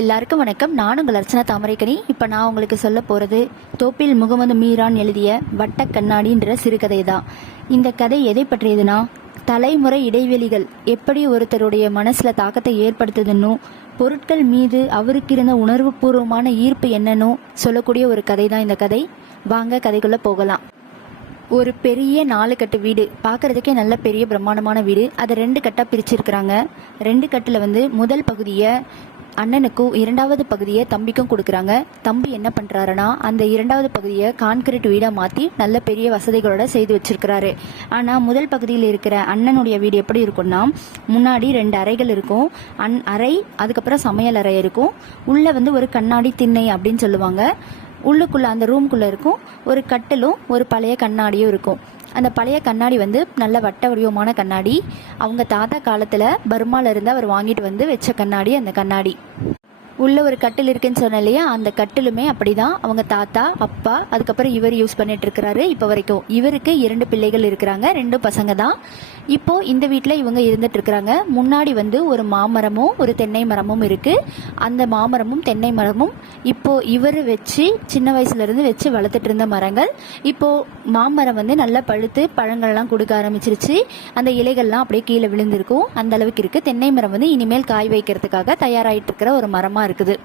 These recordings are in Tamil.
எல்லாருக்கும் வணக்கம். நான் உங்கள் அர்ச்சனா தாமரைக்கணி இப்போ நான் உங்களுக்கு சொல்ல போகிறது தோப்பில் முகமது மீரான் எழுதிய வட்ட கண்ணாடின்ற சிறுகதை தான் இந்த கதை எதை பற்றியதுன்னா தலைமுறை இடைவெளிகள் எப்படி ஒருத்தருடைய மனசில் தாக்கத்தை ஏற்படுத்துதுன்னு பொருட்கள் மீது அவருக்கு இருந்த உணர்வுபூர்வமான ஈர்ப்பு என்னன்னு சொல்லக்கூடிய ஒரு கதை தான் இந்த கதை. வாங்க கதைக்குள்ளே போகலாம். ஒரு பெரிய நாலு கட்டு வீடு. பார்க்கறதுக்கே நல்ல பெரிய பிரம்மாண்டமான வீடு. அதை ரெண்டு கட்டாக பிரிச்சிருக்கிறாங்க. ரெண்டு கட்டில் வந்து முதல் பகுதியை அண்ணனுக்கும் இரண்டாவது பகுதியை தம்பிக்கும் கொடுக்குறாங்க. தம்பி என்ன பண்ணுறாருன்னா அந்த இரண்டாவது பகுதியை கான்கிரீட் வீடாக மாற்றி நல்ல பெரிய வசதிகளோட செய்து வச்சிருக்கிறாரு. ஆனால் முதல் பகுதியில் இருக்கிற அண்ணனுடைய வீடு எப்படி இருக்கும்னா முன்னாடி ரெண்டு அறைகள் இருக்கும். அன் அறை அதுக்கப்புறம் சமையல் அறை இருக்கும். உள்ளே வந்து ஒரு கண்ணாடி திண்ணை அப்படின்னு சொல்லுவாங்க. உள்ளுக்குள்ளே அந்த ரூம்குள்ளே இருக்கும். ஒரு கட்டிலும் ஒரு பழைய கண்ணாடியும் இருக்கும். அந்த பழைய கண்ணாடி வந்து நல்ல வட்ட வடிவமான கண்ணாடி. அவங்க தாத்தா காலத்தில் பர்மால இருந்து அவர் வாங்கிட்டு வந்து வச்ச கண்ணாடி அந்த கண்ணாடி. உள்ள ஒரு கட்டில் இருக்குன்னு சொன்னேன் இல்லையா? அந்த கட்டிலுமே அப்படிதான். அவங்க தாத்தா அப்பா அதுக்கப்புறம் இவர் யூஸ் பண்ணிட்டு இருக்கிறாரு இப்போ வரைக்கும். இவருக்கு இரண்டு பிள்ளைகள் இருக்கிறாங்க. ரெண்டு பசங்க தான். இப்போ இந்த வீட்டில் இவங்க இருந்துட்டு இருக்கிறாங்க முன்னாடி வந்து ஒரு மாமரமும் ஒரு தென்னை மரமும் இருக்கு. அந்த மாமரமும் தென்னை மரமும் இப்போ இவர் வச்சு சின்ன வயசுலேருந்து வச்சு வளர்த்துட்டு இருந்த மரங்கள். இப்போ மாமரம் வந்து நல்லா பழுத்து பழங்கள்லாம் கொடுக்க ஆரம்பிச்சிருச்சு. அந்த இலைகள்லாம் அப்படியே கீழே விழுந்திருக்கும். அந்த அளவுக்கு இருக்கு. தென்னை மரம் வந்து இனிமேல் காய் வைக்கிறதுக்காக தயாராகிட்டு இருக்கிற ஒரு மரமா இருக்குது.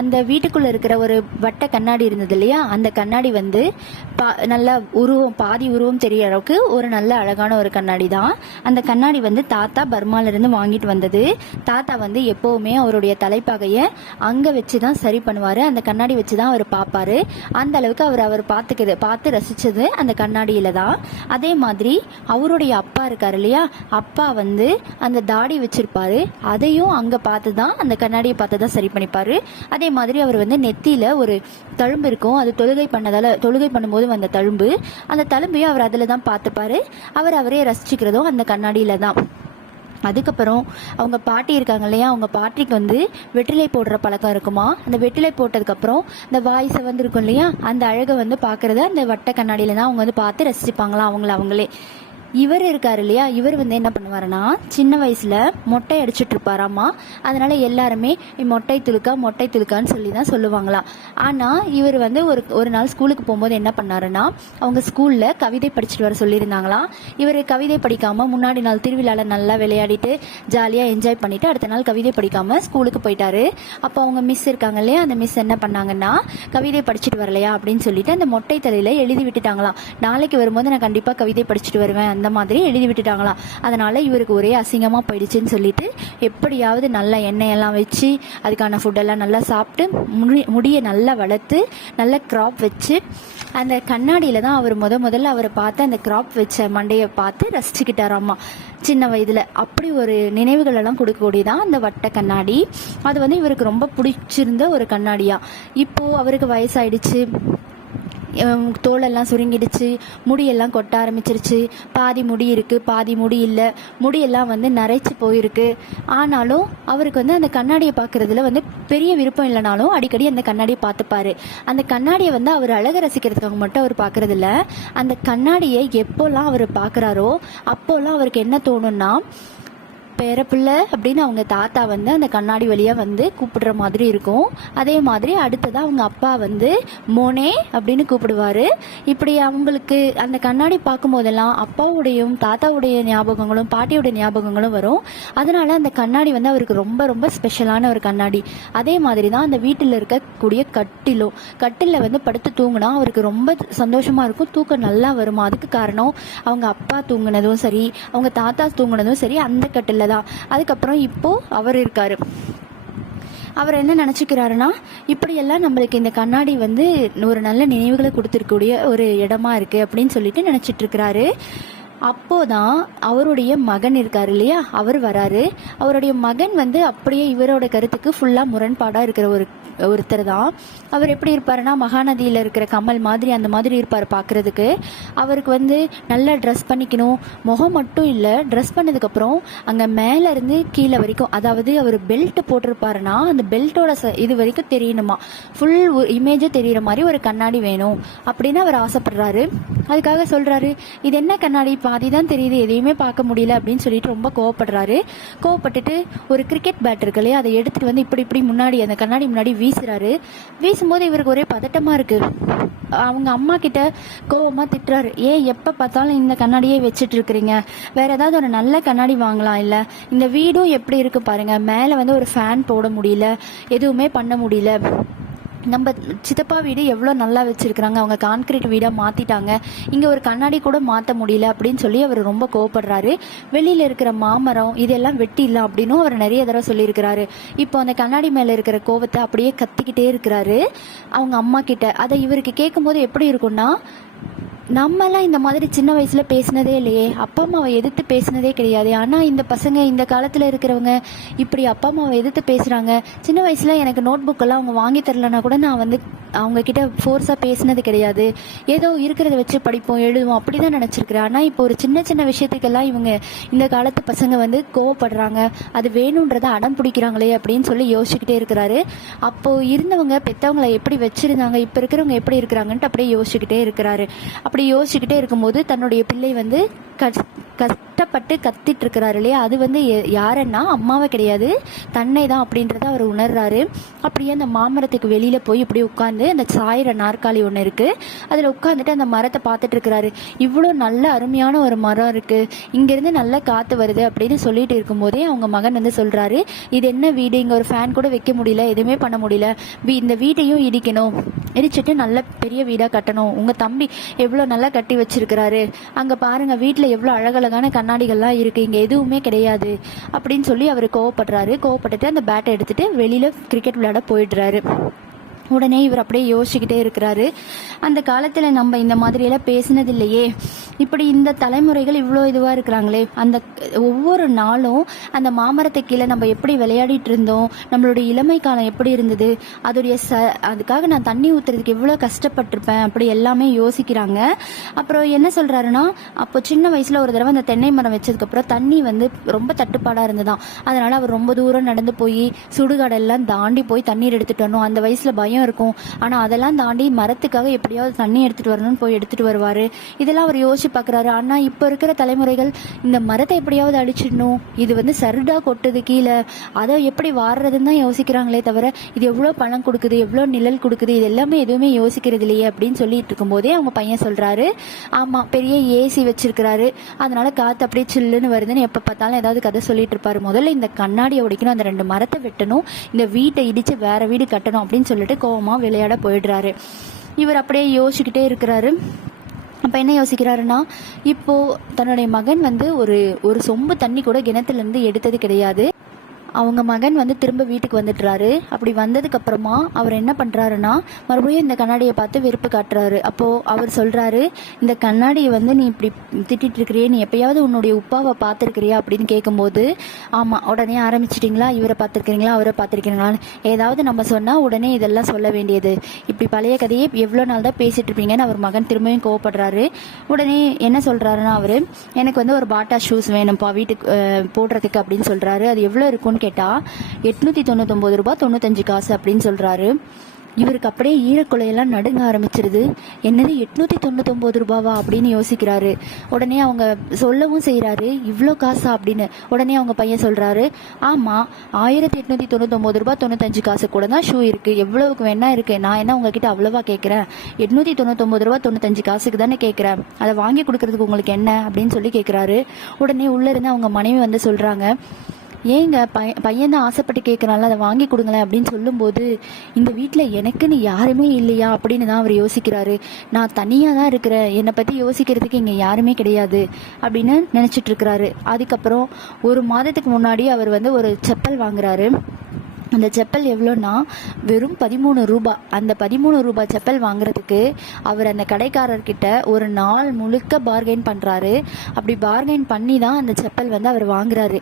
அந்த வீட்டுக்குள்ளே இருக்கிற ஒரு வட்ட கண்ணாடி இருந்தது இல்லையா? அந்த கண்ணாடி வந்து பா நல்ல உருவம் பாதி உருவம் தெரியற அளவுக்கு ஒரு நல்ல அழகான ஒரு கண்ணாடி தான். அந்த கண்ணாடி வந்து தாத்தா பர்மாலிருந்து வாங்கிட்டு வந்தது. தாத்தா வந்து எப்போவுமே அவருடைய தலைப்பாகையை அங்கே வச்சு தான் சரி பண்ணுவார். அந்த கண்ணாடி வச்சு தான் அவர் பார்ப்பாரு அந்த அளவுக்கு அவர் அவர் பார்த்துக்குது பார்த்து ரசித்தது அந்த கண்ணாடியில் தான். அதே மாதிரி அவருடைய அப்பா இருக்கார் இல்லையா? அப்பா வந்து அந்த தாடி வச்சிருப்பாரு. அதையும் அங்கே பார்த்து தான் அந்த கண்ணாடியை பார்த்து தான் சரி பண்ணிப்பார். அதே மாதிரி அவர் வந்து நெத்தியில ஒரு தழும்பு இருக்கும். அது தொழுகை பண்ணதால தொழுகை பண்ணும்போது வந்த தழும்பு. அந்த தழும்பையும் அவர் அதில் தான் பார்த்துப்பாரு. அவர் அவரே ரசிச்சுக்கிறதும் அந்த கண்ணாடியில தான் அதுக்கப்புறம் அவங்க பாட்டி இருக்காங்க இல்லையா? அவங்க பாட்டிக்கு வந்து வெற்றிலை போடுற பழக்கம் இருக்குமா? அந்த வெற்றிலை போட்டதுக்கப்புறம் இந்த வாய் இருக்கும் இல்லையா? அந்த அழகை வந்து பார்க்கறத அந்த வட்ட கண்ணாடியில் தான் அவங்க வந்து பார்த்து ரசிச்சுப்பாங்களாம் அவங்கள அவங்களே. இவர் இருக்காரு இல்லையா? இவர் வந்து என்ன பண்ணுவாருன்னா சின்ன வயசுல மொட்டை அடிச்சிட்டு இருப்பாராமா? அதனால எல்லாருமே மொட்டை துளுக்கா மொட்டை துளுக்கான்னு சொல்லி தான் சொல்லுவாங்களாம் ஆனா இவர் வந்து ஒரு ஒரு நாள் ஸ்கூலுக்கு போகும்போது என்ன பண்ணாருன்னா அவங்க ஸ்கூல்ல கவிதை படிச்சுட்டு வர சொல்லியிருந்தாங்களாம் இவர் கவிதை படிக்காம முன்னாடி நாள் திருவிழாவில் நல்லா விளையாடிட்டு ஜாலியாக என்ஜாய் பண்ணிட்டு அடுத்த நாள் கவிதை படிக்காம ஸ்கூலுக்கு போயிட்டாரு. அப்போ அவங்க மிஸ் இருக்காங்க இல்லையா? அந்த மிஸ் என்ன பண்ணாங்கன்னா கவிதை படிச்சுட்டு வரலையா? அப்படின்னு சொல்லிட்டு அந்த மொட்டை தலையில எழுதி விட்டுட்டாங்களாம். நாளைக்கு வரும்போது நான் கண்டிப்பாக கவிதை படிச்சுட்டு வருவேன். அந்த மாதிரி எழுதி விட்டுட்டாங்களாம் அதனால் இவருக்கு ஒரே அசிங்கமாக போயிடுச்சுன்னு சொல்லிட்டு எப்படியாவது நல்ல எண்ணெயெல்லாம் வச்சு அதுக்கான ஃபுட்டெல்லாம் நல்லா சாப்பிட்டு முடி முடியை நல்லா வளர்த்து நல்ல கிராப் வச்சு அந்த கண்ணாடியில் தான் அவர் முத முதல்ல அவரை பார்த்து அந்த கிராப் வச்ச மண்டையை பார்த்து ரசிச்சுக்கிட்டாராம்மா சின்ன வயதில். அப்படி ஒரு நினைவுகள் எல்லாம் கொடுக்கக்கூடியதான் அந்த வட்ட கண்ணாடி. அது வந்து இவருக்கு ரொம்ப பிடிச்சிருந்த ஒரு கண்ணாடியாக இப்போது அவருக்கு வயசாயிடுச்சு. தோலெல்லாம் சுருங்கிடுச்சு முடியெல்லாம் கொட்ட ஆரம்பிச்சிருச்சு. பாதி முடி இருக்குது பாதி முடி இல்லை. முடியெல்லாம் வந்து நரைச்சி போயிருக்கு. ஆனாலும் அவருக்கு வந்து அந்த கண்ணாடியை பார்க்குறதுல வந்து பெரிய விருப்பம் இல்லைனாலும் அடிக்கடி அந்த கண்ணாடியை பார்த்துப்பாரு. அந்த கண்ணாடியை வந்து அவர் அழக ரசிக்கிறதுக்காக மட்டும் அவர் பார்க்குறதில்ல அந்த கண்ணாடியை எப்போல்லாம் அவர் பார்க்குறாரோ அப்போல்லாம் அவருக்கு என்ன தோணும்னா பேரப்பிள்ளை அப்படின்னு அவங்க தாத்தா வந்து அந்த கண்ணாடி வழியாக வந்து கூப்பிடுற மாதிரி இருக்கும். அதே மாதிரி அடுத்ததாக அவங்க அப்பா வந்து மோனே அப்படின்னு கூப்பிடுவாரு. இப்படி அவங்களுக்கு அந்த கண்ணாடி பார்க்கும்போதெல்லாம் அப்பாவுடையும் தாத்தாவுடைய ஞாபகங்களும் பாட்டியுடைய ஞாபகங்களும் வரும். அதனால அந்த கண்ணாடி வந்து அவருக்கு ரொம்ப ரொம்ப ஸ்பெஷலான ஒரு கண்ணாடி. அதே மாதிரி தான் அந்த வீட்டில் இருக்கக்கூடிய கட்டிலும் கட்டிலில் வந்து படுத்து தூங்கினா அவருக்கு ரொம்ப சந்தோஷமாக இருக்கும். தூக்கம் நல்லா வருமா? அதுக்கு காரணம் அவங்க அப்பா தூங்கினதும் சரி அவங்க தாத்தா தூங்கினதும் சரி அந்த கட்டிலில் தான் அதுக்கப்புறம் இப்போ அவர் இருக்கார். அவர் என்ன நினச்சிக்கிறாருன்னா இப்படியெல்லாம் நம்மளுக்கு இந்த கண்ணாடி வந்து ஒரு நல்ல நினைவுகளை கொடுத்துருக்கூடிய ஒரு இடமா இருக்குது அப்படின்னு சொல்லிட்டு நினச்சிட்டு இருக்கிறாரு அப்போதான் அவருடைய மகன் இருக்கார் இல்லையா? அவர் வராரு. அவருடைய மகன் வந்து அப்படியே இவரோட கருத்துக்கு ஃபுல்லாக முரண்பாடாக இருக்கிற ஒரு ஒருத்தர் தான். அவர் எப்படி இருப்பாருன்னா மகாநதியில் இருக்கிற கமல் மாதிரி அந்த மாதிரி இருப்பார் பார்க்குறதுக்கு அவருக்கு வந்து நல்லா ட்ரெஸ் பண்ணிக்கணும். முகம் மட்டும் இல்லை ட்ரெஸ் பண்ணதுக்கப்புறம் அங்கே மேலே இருந்து கீழே வரைக்கும் அதாவது அவர் பெல்ட் போட்டிருப்பாருன்னா அந்த பெல்ட்டோட ச இது வரைக்கும் தெரியணுமா? ஃபுல் இமேஜே தெரியிற மாதிரி ஒரு கண்ணாடி வேணும் அப்படின்னு அவர் ஆசைப்படுறாரு. அதுக்காக சொல்கிறாரு இது என்ன கண்ணாடி? பாதி தான் தெரியுது எதையுமே பார்க்க முடியல அப்படின்னு சொல்லிட்டு ரொம்ப கோவப்படுறாரு. கோவப்பட்டுட்டு ஒரு கிரிக்கெட் பேட் இருக்கு இல்லையா அதை எடுத்துகிட்டு வந்து இப்படி இப்படி முன்னாடி அந்த கண்ணாடி முன்னாடி வீசுறாரு. வீசும்போது இவருக்கு ஒரே பதட்டமா இருக்கு. அவங்க அம்மா கிட்ட கோவமா திட்டுறாரு. ஏன் எப்ப பார்த்தாலும் இந்த கண்ணாடியே வச்சுட்டு இருக்கிறீங்க? வேற ஏதாவது ஒரு நல்ல கண்ணாடி வாங்கலாம் இல்ல? இந்த வீடும் எப்படி இருக்கு பாருங்க. மேல வந்து ஒரு ஃபேன் போட முடியல. எதுவுமே பண்ண முடியல. நம்ம சித்தப்பா வீடு எவ்வளோ நல்லா வச்சுருக்குறாங்க அவங்க கான்கிரீட் வீடாக மாற்றிட்டாங்க இங்கே ஒரு கண்ணாடி கூட மாற்ற முடியல அப்படின்னு சொல்லி அவர் ரொம்ப கோவப்படுறாரு. வெளியில் இருக்கிற மாமரம் இதெல்லாம் வெட்டிடலாம் அப்படின்னும் அவர் நிறைய தடவை சொல்லியிருக்கிறாரு. இப்போ அந்த கண்ணாடி மேலே இருக்கிற கோவத்தை அப்படியே கத்திக்கிட்டே இருக்கிறாரு. அவங்க அம்மா கிட்ட அதை இவருக்கு கேட்கும்போது எப்படி இருக்கும்னா நம்மலாம் இந்த மாதிரி சின்ன வயசுல பேசினதே இல்லையே. அப்பா அம்மாவை எதிர்த்து பேசினதே கிடையாது. ஆனால் இந்த பசங்க இந்த காலத்தில் இருக்கிறவங்க இப்படி அப்பா அம்மாவை எதிர்த்து பேசுகிறாங்க சின்ன வயசுல எனக்கு நோட் புக்கெல்லாம் அவங்க வாங்கி தரலன்னா கூட நான் வந்து அவங்க கிட்ட ஃபோர்ஸா பேசினது கிடையாது. ஏதோ இருக்கிறத வச்சு படிப்போம் எழுதுவோம் அப்படி தான் நினச்சிருக்கிறேன். ஆனால் இப்போ ஒரு சின்ன சின்ன விஷயத்துக்கெல்லாம் இவங்க இந்த காலத்து பசங்க வந்து கோவப்படுறாங்க. அது வேணுன்றதை அடம் பிடிக்கிறாங்களே அப்படின்னு சொல்லி யோசிச்சுக்கிட்டே இருக்கிறாரு. அப்போது இருந்தவங்க பெற்றவங்களை எப்படி வச்சுருந்தாங்க இப்போ இருக்கிறவங்க எப்படி இருக்கிறாங்கன்ட்டு அப்படியே யோசிச்சுக்கிட்டே இருக்கிறாரு. அப்படி யோசிச்சுக்கிட்டே இருக்கும்போது தன்னுடைய பிள்ளை வந்து கட் கஷ்டப்பட்டு கத்திட்டு இருக்கிறாரு இல்லையா? அது வந்து யாருன்னா அம்மாவை கிடையாது. தன்னை தான் அப்படின்றத அவர் உணர்றாரு. அப்படியே அந்த மாமரத்துக்கு வெளியில போய் இப்படி உட்காந்து அந்த சாயிர நாற்காலி ஒன்று இருக்கு. அதுல உட்காந்துட்டு அந்த மரத்தை பார்த்துட்டு இருக்கிறாரு இவ்வளோ நல்ல அருமையான ஒரு மரம் இருக்கு. இங்கிருந்து நல்ல காத்து வருது அப்படின்னு சொல்லிட்டு இருக்கும்போதே அவங்க மகன் வந்து சொல்றாரு இது என்ன வீடு? இங்க ஒரு ஃபேன் கூட வைக்க முடியல. எதுவுமே பண்ண முடியல. வீ- இந்த வீட்டையும் இடிக்கணும். இடிச்சிட்டு நல்ல பெரிய வீடா கட்டணும். உங்க தம்பி எவ்வளோ நல்லா கட்டி வச்சிருக்கிறாரு. அங்க பாருங்க எவ்வளோ அழகாக அழகழகான கண்ணாடிகள்லாம் இருக்குது இங்கே எதுவுமே கிடையாது அப்படின்னு சொல்லி அவர் கோவப்படுறாரு. கோவப்பட்டுட்டு அந்த பேட்டை எடுத்துகிட்டு வெளியில் கிரிக்கெட் விளையாட போயிடுறாரு. உடனே இவர் அப்படியே யோசிச்சுக்கிட்டே இருக்கிறாரு. அந்த காலத்தில் நம்ம இந்த மாதிரியெல்லாம் பேசினது இல்லையே இப்படி இந்த தலைமுறைகள் இவ்வளோ இதுவாக இருக்கிறாங்களே. அந்த ஒவ்வொரு நாளும் அந்த மாமரத்தை கீழே நம்ம எப்படி விளையாடிட்டு இருந்தோம் நம்மளுடைய இளமை காலம் எப்படி இருந்தது அதோடைய ச அதுக்காக நான் தண்ணி ஊற்றுறதுக்கு எவ்வளோ கஷ்டப்பட்டிருப்பேன் அப்படி எல்லாமே யோசிக்கிறாங்க. அப்புறம் என்ன சொல்கிறாருன்னா அப்போ சின்ன வயசில் ஒரு தடவை அந்த தென்னை மரம் வச்சதுக்கப்புறம் தண்ணி வந்து ரொம்ப தட்டுப்பாடாக இருந்ததுதான் அதனால் அவர் ரொம்ப தூரம் நடந்து போய் சுடுகாடெல்லாம் தாண்டி போய் தண்ணீர் எடுத்துட்டு வரணும். அந்த வயசில் பயம் இருக்கும். ஆனால் அதெல்லாம் தாண்டி மரத்துக்காக எப்படியாவது தண்ணி எடுத்துகிட்டு வரணும்னு போய் எடுத்துகிட்டு வருவார். இதெல்லாம் அவர் யோசிச்சு பார்க்குறாரு ஆனால் இப்போ இருக்கிற தலைமுறைகள் இந்த மரத்தை எப்படியாவது அழிச்சிடணும். இது வந்து சருடாக கொட்டுது கீழே. அதை எப்படி வாடுறதுன்னு தான் யோசிக்கிறாங்களே தவிர இது எவ்வளோ பணம் கொடுக்குது எவ்வளோ நிழல் கொடுக்குது இது எல்லாமே எதுவுமே யோசிக்கிறது இல்லையே அப்படின்னு சொல்லிட்டு இருக்கும்போதே அவங்க பையன் சொல்கிறாரு ஆமாம் பெரிய ஏசி வச்சிருக்கிறாரு. அதனால காற்று அப்படியே சில்லுன்னு வருதுன்னு எப்போ பார்த்தாலும் ஏதாவது கதை சொல்லிட்டு இருப்பாரு. முதல்ல இந்த கண்ணாடியை உடைக்கணும் அந்த ரெண்டு மரத்தை வெட்டணும் இந்த வீட்டை இடித்து வேற வீடு கட்டணும் அப்படின்னு சொல்லிட்டு கோவமாக விளையாட போயிடுறாரு. இவர் அப்படியே யோசிச்சுக்கிட்டே இருக்கிறாரு. அப்போ என்ன யோசிக்கிறாருன்னா இப்போ தன்னுடைய மகன் வந்து ஒரு ஒரு சொம்பு தண்ணி கூட கிணத்துலேருந்து எடுத்தது கிடையாது. அவங்க மகன் வந்து திரும்ப வீட்டுக்கு வந்துடுறாரு. அப்படி வந்ததுக்கப்புறமா அவர் என்ன பண்ணுறாருன்னா மறுபடியும் இந்த கண்ணாடியை பார்த்து வெறுப்பு காட்டுறாரு. அப்போது அவர் சொல்கிறாரு இந்த கண்ணாடியை வந்து நீ இப்படி திட்டிகிட்டு இருக்கிறியே நீ எப்பயாவது உன்னுடைய உப்பாவை பார்த்துருக்கிறியா? அப்படின்னு கேட்கும்போது ஆமாம் உடனே ஆரம்பிச்சிட்டிங்களா? இவரை பார்த்துருக்கீங்களா அவரை பார்த்துருக்கீங்களான்னு ஏதாவது நம்ம சொன்னால் உடனே இதெல்லாம் சொல்ல வேண்டியது. இப்படி பழைய கதையை எவ்வளோ நாள் தான் பேசிகிட்டு இருப்பீங்கன்னு அவர் மகன் திரும்பியும் கோவப்படுறாரு. உடனே என்ன சொல்கிறாருன்னா அவர் எனக்கு வந்து ஒரு பாட்டா ஷூஸ் வேணும்ப்பா வீட்டுக்கு போடுறதுக்கு அப்படின்னு சொல்கிறாரு அது எவ்வளோ இருக்கும்னு கேட்டால் எட்நூத்தி தொண்ணூத்தொம்பது ரூபா தொண்ணூத்தஞ்சு காசு அப்படின்னு சொல்கிறாரு இவருக்கு அப்படியே ஈரக்குலையெல்லாம் நடுங்க ஆரம்பிச்சிருது. என்னது எட்நூற்றி தொண்ணூத்தொம்பது ரூபாவா அப்படின்னு யோசிக்கிறாரு. உடனே அவங்க சொல்லவும் செய்கிறாரு இவ்வளோ காசா? அப்படின்னு. உடனே அவங்க பையன் சொல்கிறாரு ஆமாம் ஆயிரத்தி எட்நூற்றி தொண்ணூத்தொம்பது ரூபா தொண்ணூத்தஞ்சு காசு கூட தான் ஷூ இருக்குது எவ்வளோவுக்கு வேணா இருக்குது நான் என்ன உங்ககிட்ட அவ்வளவா கேட்குறேன் எட்நூத்தி தொண்ணூத்தொம்பது ரூபா தொண்ணூத்தஞ்சு காசுக்கு தானே கேட்குறேன் அதை வாங்கி கொடுக்கறதுக்கு உங்களுக்கு என்ன? அப்படின்னு சொல்லி கேட்குறாரு உடனே உள்ளேருந்து அவங்க மனைவி வந்து சொல்கிறாங்க ஏங்க பைய பையன் தான் ஆசைப்பட்டு கேட்கறான்ல அதை வாங்கி கொடுங்களேன் அப்படின்னு சொல்லும்போது இந்த வீட்டில் எனக்குன்னு யாருமே இல்லையா அப்படின்னு தான் அவர் யோசிக்கிறாரு. நான் தனியாக தான் இருக்கிறேன் என்னை பற்றி யோசிக்கிறதுக்கு இங்கே யாருமே கிடையாது அப்படின்னு நினச்சிட்டு இருக்கிறாரு. அதுக்கப்புறம் ஒரு மாதத்துக்கு முன்னாடி அவர் வந்து ஒரு செப்பல் வாங்குறாரு. அந்த செப்பல் எவ்வளோன்னா வெறும் பதிமூணு ரூபாய் அந்த பதிமூணு ரூபாய் செப்பல் வாங்குறதுக்கு அவர் அந்த கடைக்காரர்கிட்ட ஒரு நாள் முழுக்க பார்கெயின் பண்ணுறாரு அப்படி பார்கெயின் பண்ணி தான் அந்த செப்பல் வந்து அவர் வாங்குறாரு.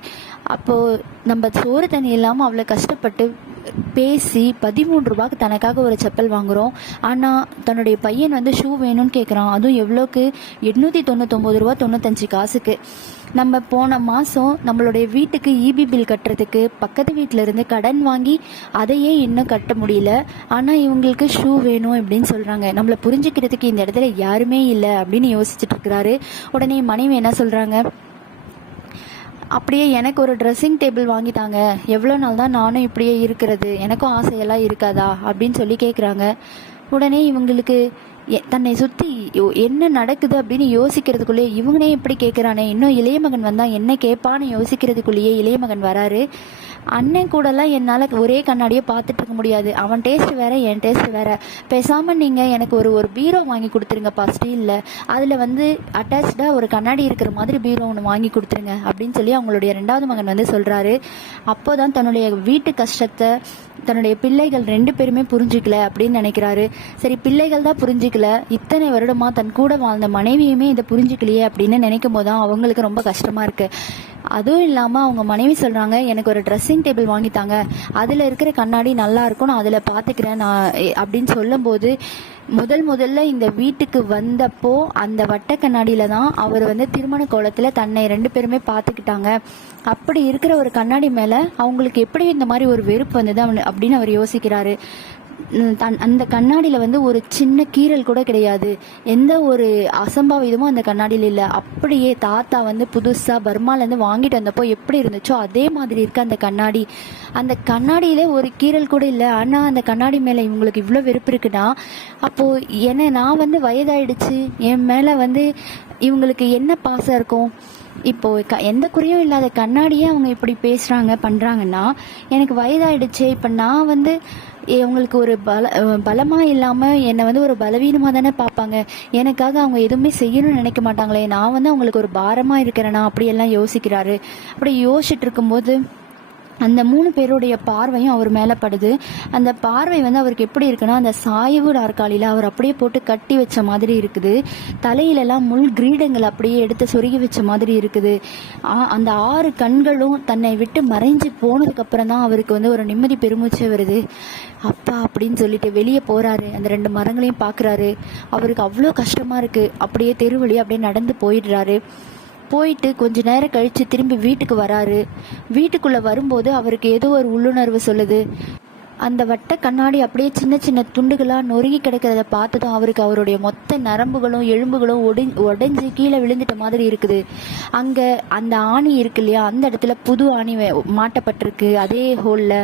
அப்போது நம்ம சோறு தண்ணி இல்லாமல் அவ்வளோ கஷ்டப்பட்டு பேசி பதிமூன்று ரூபாய்க்கு தனக்காக ஒரு செப்பல் வாங்குகிறோம் ஆனால் தன்னுடைய பையன் வந்து ஷூ வேணும்னு கேட்குறான் அதுவும் எவ்வளோக்கு எட்நூற்றி தொண்ணூத்தொம்பது ரூபா தொண்ணூத்தஞ்சு காசுக்கு. நம்ம போன மாதம் நம்மளுடைய வீட்டுக்கு இபி பில் கட்டுறதுக்கு பக்கத்து வீட்டில் இருந்து கடன் வாங்கி அதையே இன்னும் கட்ட முடியல. ஆனால் இவங்களுக்கு ஷூ வேணும் அப்படின்னு சொல்கிறாங்க நம்மளை புரிஞ்சுக்கிறதுக்கு இந்த இடத்துல யாருமே இல்லை அப்படின்னு யோசிச்சுட்டு இருக்கிறாரு. உடனே மனைவி என்ன சொல்கிறாங்க அப்படியே எனக்கு ஒரு ட்ரெஸ்ஸிங் டேபிள் வாங்கித்தாங்க. எவ்வளோ நாள் தான் நானும் இப்படியே இருக்கிறது. எனக்கும் ஆசையெல்லாம் இருக்காதா? அப்படின்னு சொல்லி கேட்குறாங்க உடனே இவங்களுக்கு எ- தன்னை சுற்றி என்ன நடக்குது அப்படின்னு யோசிக்கிறதுக்குள்ளேயே இவங்களே இப்படி கேட்குறானே இன்னும் இளைய மகன் வந்தால் என்ன கேட்பான்னு யோசிக்கிறதுக்குள்ளேயே இளைய மகன் வராரு. அண்ணன் கூடலாம் என்னால் ஒரே கண்ணாடியை பார்த்துட்டு இருக்க முடியாது. அவன் டேஸ்ட் வேற என் டேஸ்ட் வேற. பேசாமல் நீங்கள் எனக்கு ஒரு ஒரு பீரோ வாங்கி கொடுத்துருங்கப்பா ஸ்டீலில் அதில் வந்து அட்டாச்சாக ஒரு கண்ணாடி இருக்கிற மாதிரி பீரோ ஒன்று வாங்கி கொடுத்துருங்க அப்படின்னு சொல்லி அவங்களுடைய ரெண்டாவது மகன் வந்து சொல்கிறாரு அப்போ தான் தன்னுடைய வீட்டு கஷ்டத்தை தன்னுடைய பிள்ளைகள் ரெண்டு பேருமே புரிஞ்சிக்கல அப்படின்னு நினைக்கிறாரு. சரி பிள்ளைகள் தான் புரிஞ்சுக்கல. இத்தனை வருடமா தன் கூட வாழ்ந்த மனைவியுமே இதை புரிஞ்சுக்கலையே அப்படின்னு நினைக்கும் போது தான் அவங்களுக்கு ரொம்ப கஷ்டமா இருக்கு. அதுவும் இல்லாமல் அவங்க மனைவி சொல்கிறாங்க எனக்கு ஒரு ட்ரெஸ்ஸிங் டேபிள் வாங்கித்தாங்க அதில் இருக்கிற கண்ணாடி நல்லா இருக்கும் நான் அதில் பார்த்துக்கிறேன் நான் அப்படின்னு சொல்லும்போது முதல் முதல்ல இந்த வீட்டுக்கு வந்தப்போ அந்த வட்ட கண்ணாடியில் தான் அவர் வந்து திருமண கோலத்தில் தன்னை ரெண்டு பேருமே பார்த்துக்கிட்டாங்க அப்படி இருக்கிற ஒரு கண்ணாடி மேலே அவங்களுக்கு எப்படி இந்த மாதிரி ஒரு வெறுப்பு வந்தது அப்படின்னு அவர் யோசிக்கிறாரு. தன் அந்த கண்ணாடியில் வந்து ஒரு சின்ன கீறல் கூட கிடையாது. எந்த ஒரு அசம்பாவிதமும் அந்த கண்ணாடியில் இல்லை. அப்படியே தாத்தா வந்து புதுசாக பர்மாலேருந்து வாங்கிட்டு வந்தப்போ எப்படி இருந்துச்சோ அதே மாதிரி இருக்கு அந்த கண்ணாடி. அந்த கண்ணாடியிலே ஒரு கீறல் கூட இல்லை. ஆனால் அந்த கண்ணாடி மேலே இவங்களுக்கு இவ்வளோ வெறுப்பு இருக்குன்னா அப்போது என்ன நான் வந்து வயதாயிடுச்சு. என் மேலே வந்து இவங்களுக்கு என்ன பாசம் இருக்கும்? இப்போ க எந்த குறையும் இல்லாத கண்ணாடியே அவங்க இப்படி பேசுகிறாங்க பண்ணுறாங்கன்னா எனக்கு வயதாயிடுச்சே. இப்போ நான் வந்து அவங்களுக்கு ஒரு பல பலமாக இல்லாமல் என்னை வந்து ஒரு பலவீனமாக தானே பார்ப்பாங்க. எனக்காக அவங்க எதுவுமே செய்யணும்னு நினைக்க மாட்டாங்களே. நான் வந்து அவங்களுக்கு ஒரு பாரமாக இருக்கிறேனா? அப்படியெல்லாம் யோசிக்கிறாரு. அப்படி யோசிச்சுட்டு இருக்கும்போது அந்த மூணு பேருடைய பார்வையும் அவர் மேலே படுது. அந்த பார்வை வந்து அவருக்கு எப்படி இருக்குன்னா அந்த சாயவு நாற்காலியில் அவர் அப்படியே போட்டு கட்டி வச்ச மாதிரி இருக்குது. தலையிலெல்லாம் முள் கிரீடங்கள் அப்படியே எடுத்து சொருகி வச்ச மாதிரி இருக்குது. ஆ- அந்த ஆறு கண்களும் தன்னை விட்டு மறைஞ்சு போனதுக்கப்புறம் தான் அவருக்கு வந்து ஒரு நிம்மதி பெருமூச்சே வருது. அப்பா அப்படின்னு சொல்லிட்டு வெளியே போகிறாரு அந்த ரெண்டு மரங்களையும் பார்க்குறாரு அவருக்கு அவ்வளோ கஷ்டமாக இருக்குது அப்படியே தெரு அப்படியே நடந்து போயிடுறாரு. போயிட்டு கொஞ்ச நேரம் கழிச்சு திரும்பி வீட்டுக்கு வராரு. வீட்டுக்குள்ள வரும்போது அவருக்கு ஏதோ ஒரு உள்ளுணர்வு சொல்லுது. அந்த வட்ட கண்ணாடி அப்படியே சின்ன சின்ன துண்டுகளாக நொறுங்கி கிடக்கிறத பார்த்ததும் அவருக்கு அவருடைய மொத்த நரம்புகளும் எலும்புகளும் ஒடி உடைஞ்சு கீழே விழுந்துட்ட மாதிரி இருக்குது. அங்கே அந்த ஆணி இருக்கு இல்லையா? அந்த இடத்துல புது ஆணி மாட்டப்பட்டிருக்கு. அதே ஹோல்ல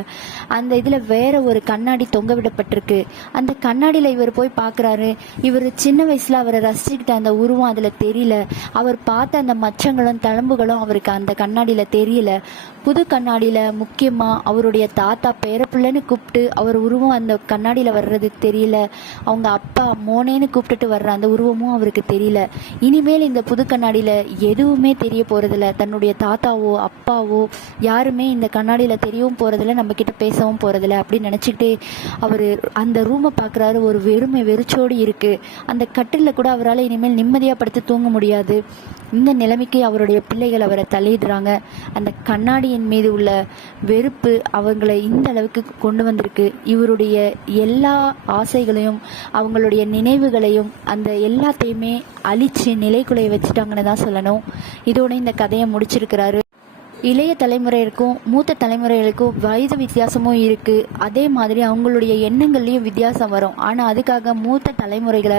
அந்த இதில் வேற ஒரு கண்ணாடி தொங்க விடப்பட்டிருக்கு. அந்த கண்ணாடியில் இவர் போய் பார்க்குறாரு. இவர் சின்ன வயசில் அவரை ரசிச்சுக்கிட்ட அந்த உருவம் அதில் தெரியல. அவர் பார்த்த அந்த மச்சங்களும் தழும்புகளும் அவருக்கு அந்த கண்ணாடியில் தெரியல. புது கண்ணாடியில் முக்கியமாக அவருடைய தாத்தா பேரப்பிள்ளைன்னு கூப்பிட்டு அவர் உருவம் அந்த கண்ணாடியில் வர்றது தெரியல. அவங்க அப்பா மோனேன்னு கூப்பிட்டுட்டு வர்ற அந்த உருவமும் அவருக்கு தெரியல. இனிமேல் இந்த புது கண்ணாடியில் எதுவுமே தெரிய போகிறதில்ல தன்னுடைய தாத்தாவோ அப்பாவோ யாருமே இந்த கண்ணாடியில் தெரியவும் போகிறதில்ல நம்ம கிட்ட பேசவும் போகிறதில்ல அப்படின்னு நினச்சிக்கிட்டே அவர் அந்த ரூமை பார்க்குறாரு ஒரு வெறுமை வெறிச்சோடு இருக்குது அந்த கட்டிலில் கூட அவரால் இனிமேல் நிம்மதியாக படுத்து தூங்க முடியாது. இந்த நிலைமைக்கு அவருடைய பிள்ளைகள் அவரை தள்ளிடுறாங்க. அந்த கண்ணாடியின் மீது உள்ள வெறுப்பு அவங்களை இந்த அளவுக்கு கொண்டு வந்து வந்திருக்கு. இவருடைய எல்லா ஆசைகளையும் அவங்களுடைய நினைவுகளையும் அந்த எல்லாத்தையுமே அழிச்சு நிலைக்குலைய வச்சுட்டாங்கன்னு தான் சொல்லணும். இதோட இந்த கதையை முடிச்சிருக்கிறாரு. இளைய தலைமுறைகளுக்கும் மூத்த தலைமுறைகளுக்கும் வயது வித்தியாசமும் இருக்குது அதே மாதிரி அவங்களுடைய எண்ணங்கள்லேயும் வித்தியாசம் வரும். ஆனால் அதுக்காக மூத்த தலைமுறைகளை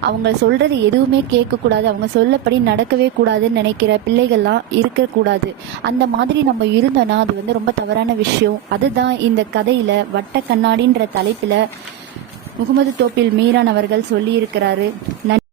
அவங்க சொல்கிறது எதுவுமே கேட்கக்கூடாது. அவங்க சொல்லப்படி நடக்கவே கூடாதுன்னு நினைக்கிற பிள்ளைகள்லாம் இருக்கக்கூடாது. அந்த மாதிரி நம்ம இருந்தோன்னா அது வந்து ரொம்ப தவறான விஷயம். அதுதான் இந்த கதையில் வட்ட கண்ணாடின்ற தலைப்பில் முகமது தோப்பில் மீரான் அவர்கள் சொல்லியிருக்கிறாரு. நன்